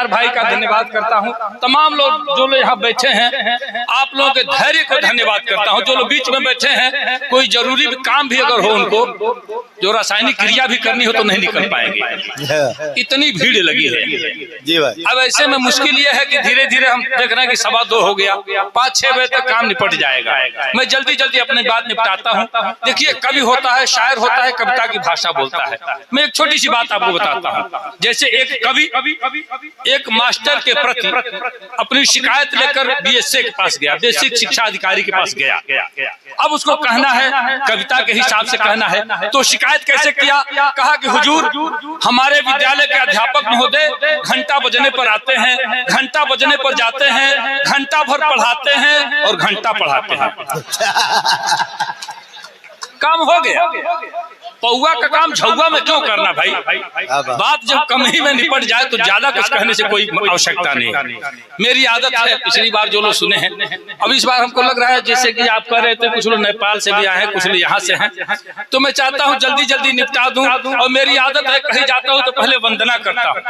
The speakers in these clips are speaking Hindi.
निहार भाई का धन्यवाद करता हूँ। तमाम लोग जो लोग यहाँ बैठे हैं, आप लोगों के धैर्य का धन्यवाद करता हूँ। जो लोग बीच में बैठे हैं, कोई जरूरी काम भी अगर हो उनको, जो रासायनिक क्रिया भी करनी हो तो नहीं निकल पाएंगे, इतनी भीड़ लगी है जी भाई। अब ऐसे में मुश्किल ये है कि धीरे धीरे हम देख रहे हैं कि 2:15 हो गया, 5-6 बजे तक काम निपट जाएगा। मैं जल्दी जल्दी अपनी बात निपटाता हूँ। देखिए, कवि होता है, शायर होता है, कविता की भाषा बोलता है। मैं एक छोटी सी बात आपको बताता हूँ। जैसे एक कवि एक मास्टर के प्रति अपनी शिकायत लेकर बीएसए के पास गया, बेसिक शिक्षा अधिकारी के पास गया। अब उसको कहना है, कविता के हिसाब से कहना है, तो शिकायत कैसे किया? कहा कि हुजूर, हमारे विद्यालय के अध्यापक महोदय घंटा बजने पर आते हैं, घंटा बजने पर जाते हैं, घंटा भर पढ़ाते हैं और घंटा पढ़ाते हैं। काम हो गया। पौवा का काम झौवा में क्यों करना भाई? बात जब कम ही में निपट जाए तो ज्यादा कुछ कहने से कोई आवश्यकता नहीं। मेरी आदत है, पिछली बार जो लोग सुने हैं, अब इस बार हमको लग रहा है जैसे कि आप कह रहे थे कुछ लोग नेपाल से भी आए हैं, कुछ लोग यहाँ से हैं, तो मैं चाहता हूँ जल्दी जल्दी निपटा दूं। और मेरी आदत है, कहीं जाता हूँ तो पहले वंदना करता हूँ।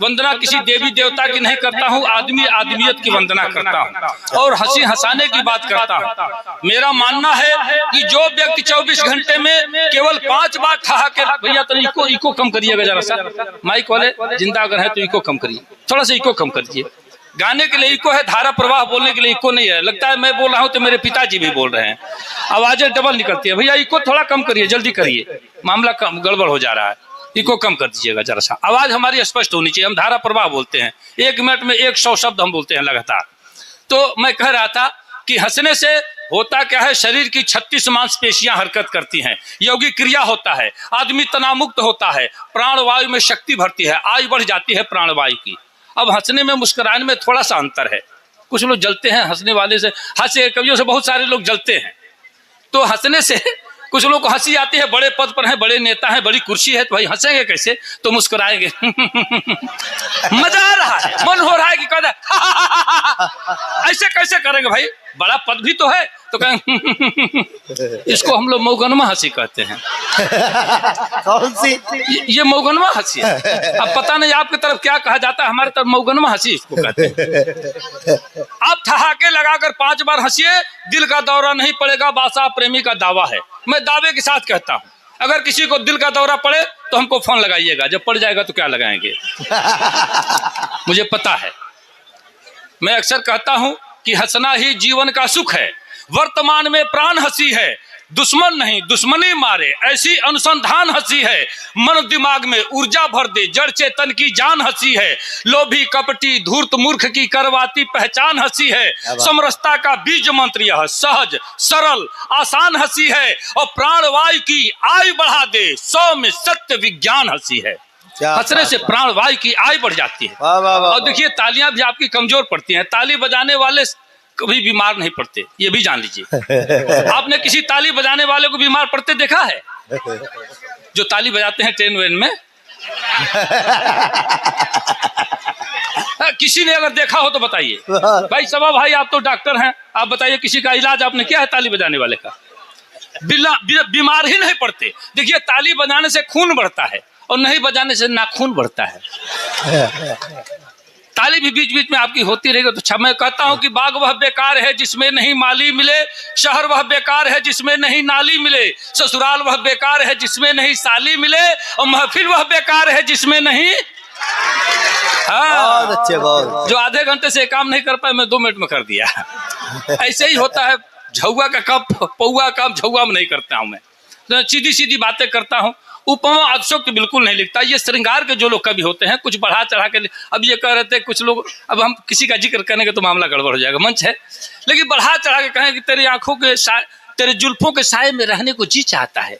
वंदना किसी देवी देवता की नहीं करता हूँ, आदमी आदमियत की वंदना करता हूँ और हंसी हंसाने की बात करता हूँ। मेरा मानना है कि जो व्यक्ति 24 घंटे में केवल 5 बार ठहाके, भैया तो इको कम करिएगा जरा सा, माइक वाले जिंदा अगर है तो इको कम करिए, थोड़ा सा इको कम करिए। गाने के लिए इको है, धारा प्रवाह बोलने के लिए इको नहीं है। लगता है मैं बोल रहा हूँ तो मेरे पिताजी भी बोल रहे हैं, आवाजें डबल निकलती है। भैया इको थोड़ा कम करिए, जल्दी करिए, मामला कम गड़बड़ हो जा रहा है। इको कम कर दीजिएगा जरा सा, आवाज हमारी स्पष्ट होनी चाहिए। हम धारा प्रवाह बोलते हैं, 1 मिनट में 100 शब्द हम बोलते हैं लगातार। तो मैं कह रहा था कि हंसने से होता क्या है, शरीर की 36 मांसपेशियां हरकत करती हैं, योगिक क्रिया होता है, आदमी तनावमुक्त होता है, प्राणवायु में शक्ति भरती है, आयु बढ़ जाती है प्राणवायु की। अब हंसने में मुस्कुराने में थोड़ा सा अंतर है। कुछ लोग जलते हैं हंसने वाले से, हंसे कवियों से बहुत सारे लोग जलते हैं। तो हंसने से कुछ लोग को हंसी आती है, बड़े पद पर हैं, बड़े नेता हैं, बड़ी कुर्सी है, तो भाई हंसेंगे कैसे? तो मुस्कुराएंगे। मजा आ रहा है, मन हो रहा है कि कहना ऐसे कैसे करेंगे भाई, बड़ा पद भी तो है, तो कहें इसको हम लोग मौगनमा हंसी कहते हैं। कौन सी? ये मौगनमा हंसी है। अब पता नहीं आपकी तरफ क्या कहा जाता है, हमारे तरफ मौगनमा हंसी इसको कहते हैं। आप ठहाके लगाकर 5 बार हंसिए, दिल का दौरा नहीं पड़ेगा, बासा प्रेमी का दावा है। मैं दावे के साथ कहता हूँ, अगर किसी को दिल का दौरा पड़े तो हमको फोन लगाइएगा, जब पड़ जाएगा तो क्या लगाएंगे। मुझे पता है। मैं अक्सर कहता हूं कि हंसना ही जीवन का सुख है, वर्तमान में प्राण हंसी है, दुश्मन नहीं दुश्मनी मारे ऐसी अनुसंधान हंसी है, मन दिमाग में ऊर्जा भर दे जड़ चेतन की जान हंसी है, लोभी कपटी धूर्त मूर्ख की करवाती पहचान हंसी है, समरसता का बीज मंत्र यह सहज सरल आसान हंसी है, और प्राणवायु की आयु बढ़ा दे 100 में सत्य विज्ञान हंसी है। हंसने से प्राणवायु की आयु बढ़ जाती है। और देखिए, तालियां भी आपकी कमजोर पड़ती हैं, ताली बजाने वाले कभी बीमार नहीं पड़ते, ये भी जान लीजिए। आपने किसी ताली बजाने वाले को बीमार पड़ते देखा है? जो ताली बजाते हैं ट्रेन वेन में, किसी ने अगर देखा हो तो बताइए। भाई सबा भाई, आप तो डॉक्टर हैं, आप बताइए किसी का इलाज आपने किया है ताली बजाने वाले का? बीमार ही नहीं पड़ते। देखिए, ताली बजाने से खून बढ़ता है और नहीं बजाने से नाखून बढ़ता है। ताली भी बीच बीच में आपकी होती रहेगी। तो मैं कहता हूं कि बाग वह बेकार है जिसमें नहीं माली मिले, शहर वह बेकार है जिसमें नहीं नाली मिले, ससुराल वह बेकार है जिसमें नहीं साली मिले, और महफिल वह बेकार है जिसमें नहीं। हाँ, बहुत अच्छे, बहुत। जो आधे घंटे से काम नहीं कर पाए, मैं 2 मिनट में कर दिया। ऐसे ही होता है। झौवा का काम पौवा काम झौवा में नहीं करता हूं मैं, तो सीधी सीधी बातें करता हूं। उपमा अतिशयोक्ति बिल्कुल नहीं लिखता। ये श्रृंगार के जो लोग कवि होते हैं, कुछ बढ़ा चढ़ा के, अब ये कह रहे थे कुछ लोग, अब हम किसी का जिक्र करने के तो मामला गड़बड़ हो जाएगा, मंच है, लेकिन बढ़ा चढ़ा के कहें कि तेरी आंखों के तेरे जुल्फों के साए में रहने को जी चाहता है,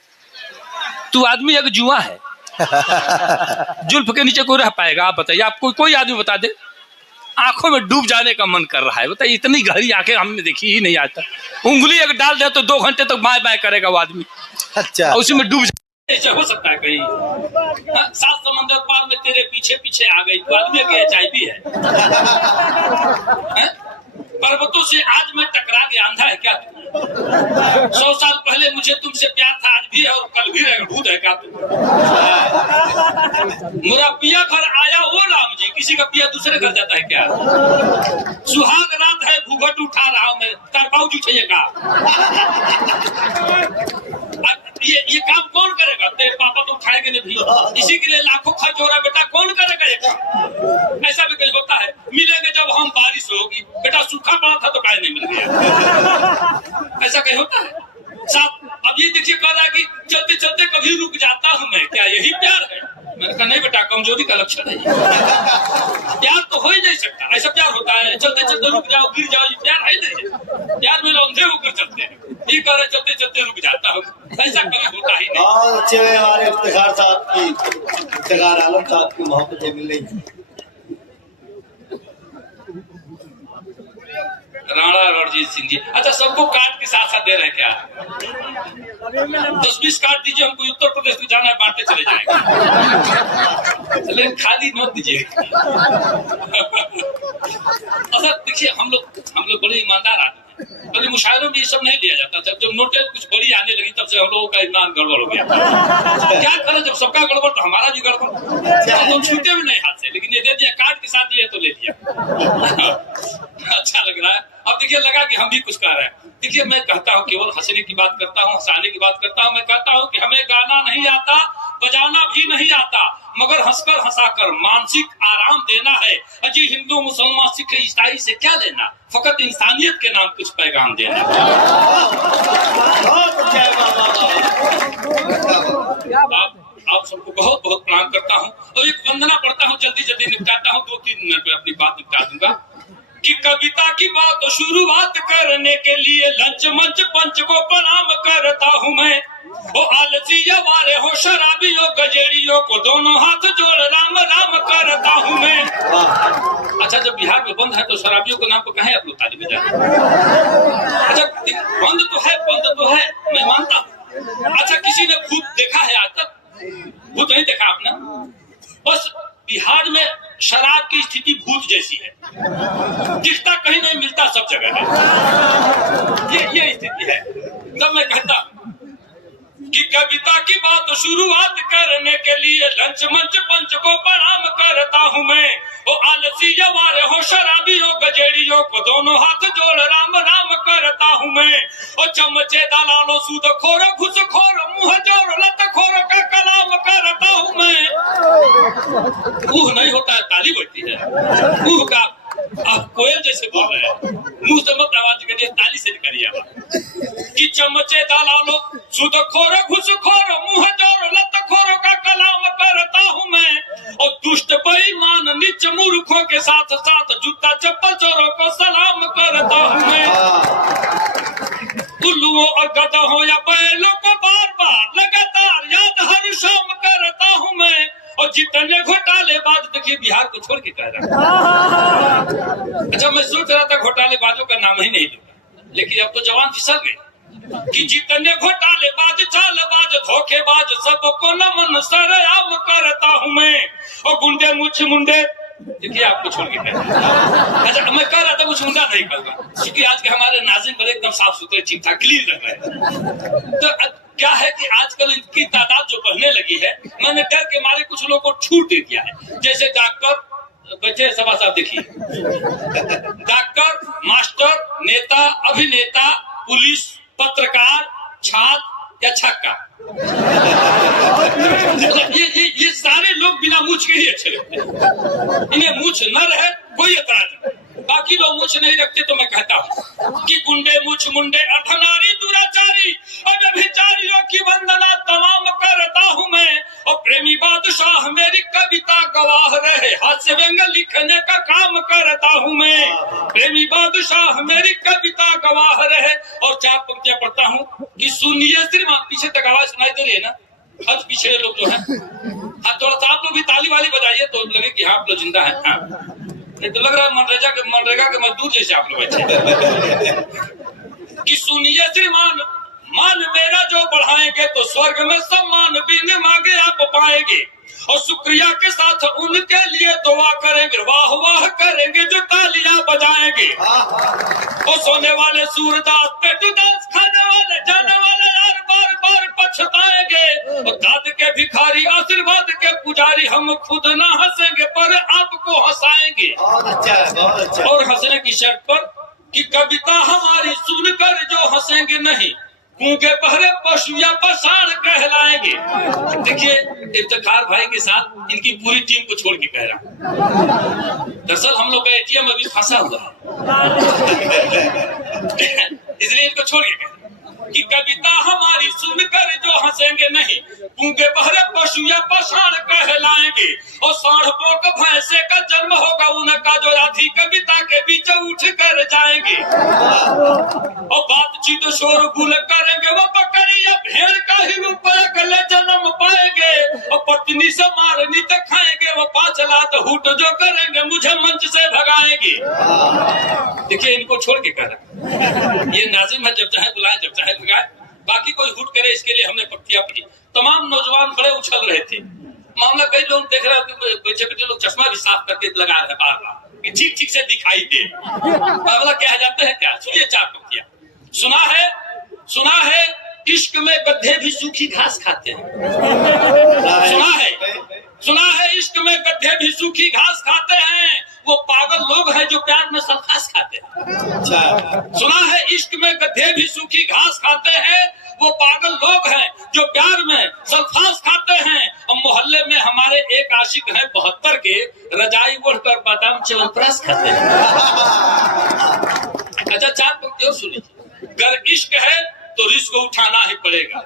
तू आदमी एक जुआ है। जुल्फ के नीचे कोई रह पाएगा? आप बताइए, आपको कोई आदमी बता दे। आंखों में डूब जाने का मन कर रहा है, बताइए, इतनी गहरी आंखें हमने देखी ही नहीं आज तक। उंगली अगर डाल दे तो 2 घंटे तक बाएं बाएं करेगा वो आदमी। अच्छा, उसी में डूब ऐसे हो सकता है कहीं? 7 समंदर पार में तेरे पीछे पीछे आ गई, तो आदमी के HIV है? पर्वतों से आज मैं टकरा गया, अंधा है क्या तू? 100 साल पहले मुझे तुमसे प्यार था, आज भी है और कल भी रहेगा, भूत है क्या तू? मेरा पिया घर आया वो राम जी, किसी का पिया दूसरे घर जाता है क्या? सुहाग रात है, घूंघट उठा रहा हूं मैं, तरपाऊ जी चाहिए का? ये काम कौन करेगा? तेरे पापा तो उठाएंगे नहीं, इसी के लिए लाखों खर्च हो रहा, बेटा कौन करेगा ये काम? ऐसा भी कहीं होता है, मिलेंगे जब हम बारिश होगी, बेटा सूखा पड़ा था तो काहे नहीं मिल गया? ऐसा कहीं होता है साहब? अब ये देखिए कह रहा है कि चलते चलते कभी रुक जाता हूं मैं, क्या यही प्यार है? मैंने कहा नहीं बेटा, कमजोरी का लक्षण है। प्यार तो हो ही नहीं सकता, ऐसा प्यार होता है चलते चलते रुक जाओ, गिर जाओ, ये प्यार है नहीं। प्यार में अंधे होकर चलते हैं, ये कह रहे चलते चलते रुक जाता हूँ, ऐसा कभी होता ही नहीं। बहुत अच्छे हमारे इफ्तिखार साहब की, इफ्तिखार आलम साहब की मोहब्बतें मिल रही। राणा रणजीत सिंह जी, अच्छा सबको कार्ड के साथ साथ दे रहे हैं क्या? 10-20 कार्ड दीजिए, हमको उत्तर प्रदेश में जाना है, बांटते चले जाएंगे, लेकिन खाली नोट दीजिए। अच्छा देखिए, हम लोग बड़े ईमानदार आदमी हैं, पहले मुशायरों में ये सब नहीं लिया जाता था, जब नोटें कुछ बड़ी आने लगी तब से हम लोगों का ईमान गड़बड़ हो गया। क्या करें, जब सबका गड़बड़ तो हमारा भी गड़बड़, तो छूटे भी नहीं हाथ से, लेकिन ये दे दिया, कार्ड के साथ दिए तो ले लिया। अच्छा लग रहा है। अब देखिए लगा कि हम भी कुछ कर रहे हैं। देखिए मैं कहता हूँ, केवल हंसने की बात करता हूँ, हंसाने की बात करता हूँ। मैं कहता हूँ कि हमें गाना नहीं आता, बजाना भी नहीं आता, मगर हंसकर हंसाकर मानसिक आराम देना है। अजी हिंदू मुसलमान सिख ईसाई से क्या लेना, फकत इंसानियत के नाम कुछ पैगाम देना। आप सबको बहुत बहुत प्रणाम करता हूँ और एक वंदना पढ़ता हूँ, जल्दी जल्दी निपटाता हूँ, 2-3 मिनट में अपनी बात निपटा दूंगा। कि कविता की बात शुरुआत करने के लिए लंच मंच पंच को प्रणाम करता हूँ मैं। वो आलसी वाले हो, शराबियों गजेड़ियों को दोनों हाथ जोड़ राम राम करता हूँ मैं। अच्छा जब बिहार में बंद है तो शराबियों के नाम को कहें आप लोग ताली बजाएं? अच्छा बंद तो है मैं मानता हूँ। अच्छा किसी ने भूत देखा है आज तक? भूत नहीं देखा आपने? बस बिहार में शराब की स्थिति भूत जैसी है, दिखता कहीं नहीं, मिलता सब जगह है। ये स्थिति है। तब मैं कहता कि कविता की बात शुरुआत करने के लिए लंच मंच पंच को प्रणाम करता हूँ मैं। वो आलसी वाले हो, शराबियों गजेड़ियों को दोनों हाथ जोड़ राम राम करता हूँ मैं। और चमचे दलालों सूदखोर घुसखोर मुंह जोर लतखोर का कलाम करता हूँ मैं। नहीं होता है, ताली बढ़ती है। का आप कोयल जैसे बोल रहे हैं, मुंह से मत आवाज करिए, ताली से करिए। कि चमचे दलालों सूदखोर घुसखोर मुंह जोर लतखोर का कलाम करता हूँ मैं। और दुष्ट बेईमान नीच मूर्खों के साथ साथ जूता चप्पल चोरों को सलाम करता हूँ मैं। उल्लुओं और गधों या बैलों को बार बार लगातार याद हर शाम करता हूँ मैं। और जितने घोटालेबाज, देखिए बिहार को छोड़ के कह रहा। अच्छा मैं सोच रहा था घोटालेबाजों का नाम ही नहीं लूंगा, लेकिन अब तो जवान फिसल गए। कि जितने घोटालेबाज चालबाज धोखेबाज सबको नमन सरेआम करता हूँ मैं। और गुंडे मुछ मुंडे, देखिए आपको छोड़ के कह रहा। अच्छा मैं कह रहा था कुछ मुंडा नहीं कहूंगा, क्योंकि आज के हमारे नाज़िम बड़े एकदम साफ सुथरे ठीक ठाक क्लीन लग रहे हैं। तो क्या है कि आजकल इनकी तादाद जो बढ़ने लगी है, मैंने डर के मारे कुछ लोगों को छूट दे दिया है। जैसे डॉक्टर बच्चे सभा साहब देखिए, डॉक्टर, मास्टर, नेता, अभिनेता, पुलिस, पत्रकार, छात्र या छक्का, ये सारे लोग बिना मूछ के ही अच्छे लगते हैं। इन्हें मूछ न रहे कोई एतराज नहीं, बाकी लोग मूछ नहीं रखते। तो मैं कहता हूँ कि गुंडे मुछ मुंडे अर्धनारी दुराचारी व्यभिचारियों की वंदना तमाम करता हूँ मैं। और प्रेमी बादशाह मेरी कविता गवाह रहे, हास्य व्यंग लिखने का काम करता हूँ मैं। प्रेमी बादशाह मेरी कविता गवाह रहे। और 4 पंक्तियां पढ़ता हूँ कि सुनिए श्रीमान, पीछे तक आवाज सुनाई दे रही है ना? हज पिछड़े लोग जो है, हाँ थोड़ा सा आप लोग भी ताली वाली बजाइए तो लगे कि हाँ आप लोग जिंदा है। हाँ नहीं तो लग रहा है मनरेगा के मजदूर जैसे आप लोग बैठे। कि सुनिए श्रीमान, मान मेरा जो बढ़ाएंगे तो स्वर्ग में सम्मान बिन मांगे आप पाएंगे। और शुक्रिया के साथ उनके लिए दुआ करेंगे, वाह वाह करेंगे जो तालियां बजाएंगे। और सोने वाले सूरदास पे जुदास खाने वाले जाने वाले यार बार बार पछताएंगे। और दाद के भिखारी आशीर्वाद के पुजारी हम खुद ना हंसेंगे पर आपको हंसाएंगे। बहुत अच्छा। और हंसने की शर्त पर कि कविता हमारी सुनकर जो हंसेंगे नहीं, गूंगे बहरे पशु या पसार कहलाएंगे। देखिए इफ्तिखार भाई के साथ इनकी पूरी टीम को छोड़ के कह रहा हूं। दरअसल हम लोग का एटीएम अभी फंसा हुआ है इसलिए इनको छोड़ के कह रहा हूं कि कविता हमारी सुनकर जो हंसेंगे नहीं, गूंगे बहरे पशु या पसार कहलाएंगे। और साढ़ों का भैंसे का जन्म होगा उनका जो आधी कविता के बीच उठ कर जाएंगे। और बातचीत शोरगुल करेंगे वो बकरी या भेड़ का ही रूप गले जन्म पाएंगे। और पत्नी से मारनी तो खाएंगे वो 5 लात हुट जो करेंगे मुझे मंच से भगाएंगे। देखिए इनको छोड़ के कह रहा ये नाजिम है, जब चाहे बुलाए जब चाहे भगाए, बाकी कोई हुट करे इसके लिए हमने पक्तियां पड़ी। तमाम नौजवान बड़े उछल रहे थे। मामला कई लोग देख रहे होते, बच्चे लोग चश्मा भी साफ करके लगा रहे बार बार कि ठीक से दिखाई दे। मामला क्या जाते हैं क्या? सुनिए 4 पंक्तियां। सुना है इश्क में गधे भी सूखी घास खाते हैं। सुना है इश्क में गधे भी सूखी घास खाते हैं, वो पागल लोग हैं जो प्यार में सल्फास खाते हैं। सुना है इश्क में गधे भी सूखी घास खाते हैं, वो पागल लोग हैं जो प्यार में सल्फास खाते हैं। और मोहल्ले में हमारे एक आशिक है 72 के, रजाई ओढ़कर बादाम च्यवनप्राश खाते हैं। अच्छा 4 पंक्तियां सुनिए। गर इश्क है तो रिस्क उठाना ही पड़ेगा,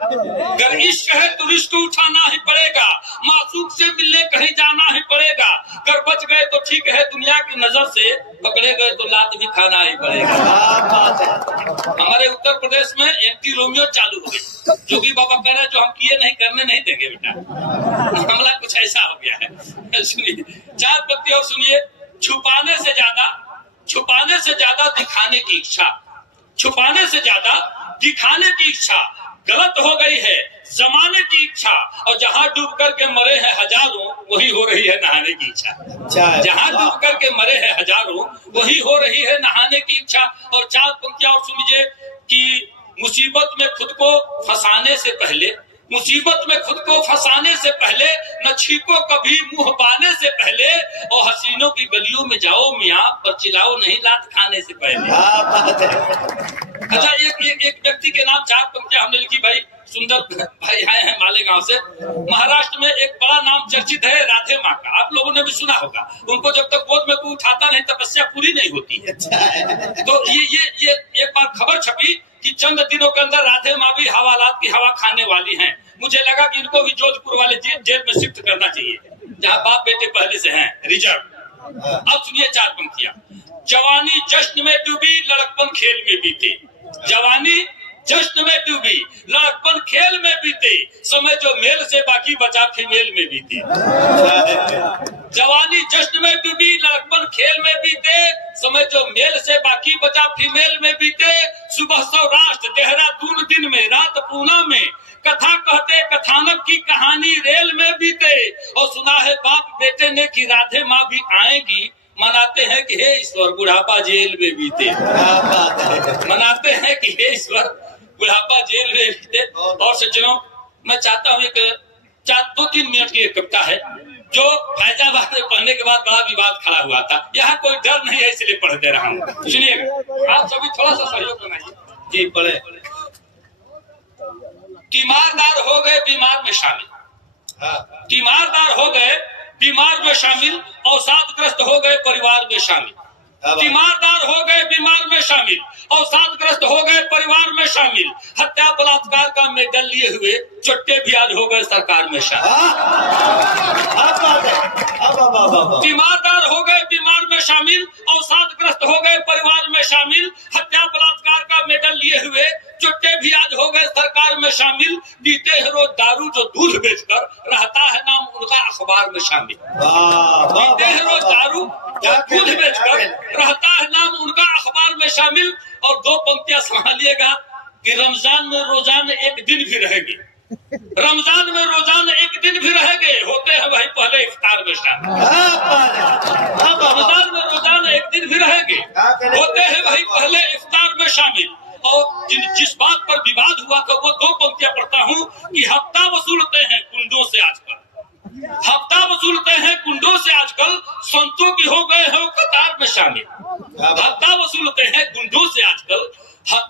अगर इश्क है तो रिस्क उठाना ही पड़ेगा, मासूम से मिलने कहीं जाना ही पड़ेगा। अगर बच गए तो ठीक है दुनिया की नजर से, पकड़े गए तो लात भी खाना ही पड़ेगा। हमारे उत्तर प्रदेश में एंटी रोमियो चालू हो गई। जोगी बाबा कह रहे जो हम किए नहीं करने नहीं देंगे बेटा। मामला कुछ ऐसा हो गया है। सुनिए 4 पंक्ति और सुनिए। छुपाने से ज्यादा दिखाने की इच्छा, छुपाने से ज्यादा दिखाने की इच्छा गलत हो गई है जमाने की इच्छा। और जहां डूब करके मरे हैं हजारों, वही हो रही है नहाने की इच्छा। जहां डूब करके मरे हैं हजारों, वही हो रही है नहाने की इच्छा। और 4 पंक्तियां और सुनिए कि मुसीबत में खुद को फंसाने से पहले, मुसीबत में खुद को फंसाने से पहले, न छीको कभी मुंह बाने से पहले, और हसीनों की गलियों में जाओ मियाँ पर चिल्लाओ नहीं लात खाने से पहले। अच्छा एक व्यक्ति के नाम 4 पंक्तियां हमने लिखी। भाई सुंदर भाई आए हैं मालेगांव से। महाराष्ट्र में एक बड़ा नाम चर्चित है राधे माँ का, आप लोगों ने भी सुना होगा। उनको जब तक गोद में कोई उठाता नहीं तपस्या पूरी नहीं होती है। तो ये एक बार खबर छपी कि चंद दिनों के अंदर राधे माँ भी हवालात की हवा खाने वाली हैं। मुझे लगा कि इनको भी जोधपुर वाले जेल में शिफ्ट करना चाहिए, जहाँ बाप बेटे पहले से हैं रिजर्व। अब सुनिए 4 पंक्तियां। जवानी जश्न में डूबी लड़कपन खेल में बीते, जवानी जश्न में डूबी लड़कपन खेल में बीते, समय जो मेल से बाकी बचा फीमेल में बीते। जवानी जश्न में डूबी लड़कपन खेल में बीते, समय जो मेल से बाकी बचा फीमेल में बीते। सुबह सौराष्ट्र देहरादून दिन में, रात पूना में, कथा कहते कथानक की कहानी रेल में बीते। और सुना है बाप बेटे ने कि राधे माँ भी आएगी, मनाते हैं कि हे ईश्वर बुढ़ापा जेल में बीते। मनाते हैं कि हे ईश्वर बुढ़ापा जेल में बीते। और सज्जनों मैं चाहता हूँ एक 2-3 मिनट की एक कविता है जो फैजाबाद में पढ़ने के बाद बड़ा विवाद खड़ा हुआ था। यहाँ कोई डर नहीं है इसलिए पढ़ दे रहा हूँ, सुनिएगा। आप सभी थोड़ा सा सहयोग बनाइए जी। पढ़े। तीमारदार हो गए बीमार में शामिल, तीमारदार हो गए बीमार में शामिल, अवसादग्रस्त हो गए परिवार में शामिल। तीमारदार हो गए बीमार में शामिल, अवसादग्रस्त हो गए परिवार में शामिल। हत्या बलात्कार का मेडल लिए हुए चट्टे भी आज हो गए सरकार में शामिल। तीमारदार हो गए बीमार में शामिल, अवसादग्रस्त हो गए परिवार में शामिल। हत्या बलात्कार का मेडल लिए हुए चट्टे भी आज हो गए सरकार में शामिल। पीते हैं रोज दारू जो दूध बेचकर, रहता है नाम उनका अखबार में शामिल। पीते हैं रोज दारू जो दूध बेचकर, रहता है नाम उनका अखबार में शामिल। और 2 पंक्तियां संभालिएगा कि रमजान में रोजाना एक दिन भी रहेगी, रमजान में रोजाना एक दिन भी रहेंगे, होते हैं भाई पहले इफ्तार में शामिल। रमजान में रोजाना एक दिन भी रहेंगे, होते हैं भाई पहले इफ्तार में शामिल। और जिस बात पर विवाद हुआ था वो दो पंक्तियां पढ़ता हूँ कि हफ्ता वसूलते हैं कुंडों से आजकल, हफ्ता वसूलते हैं कुंडों से आजकल, संतों की हो गए हो कतार में शामिल। हफ्ता वसूलते हैं कुंडों से आजकल,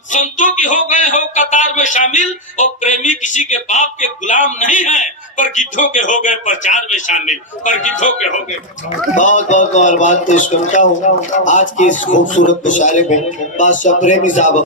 संतों की हो गए हो कतार में शामिल। और प्रेमी किसी के बाप के गुलाम नहीं है, पर गिद्धों के हो गए प्रचार में शामिल, पर गिद्धों के हो गए। बहुत बहुत बात पेश करता हूँ आज की इस खूबसूरत मुशायरे में बादशाह प्रेमी साहब।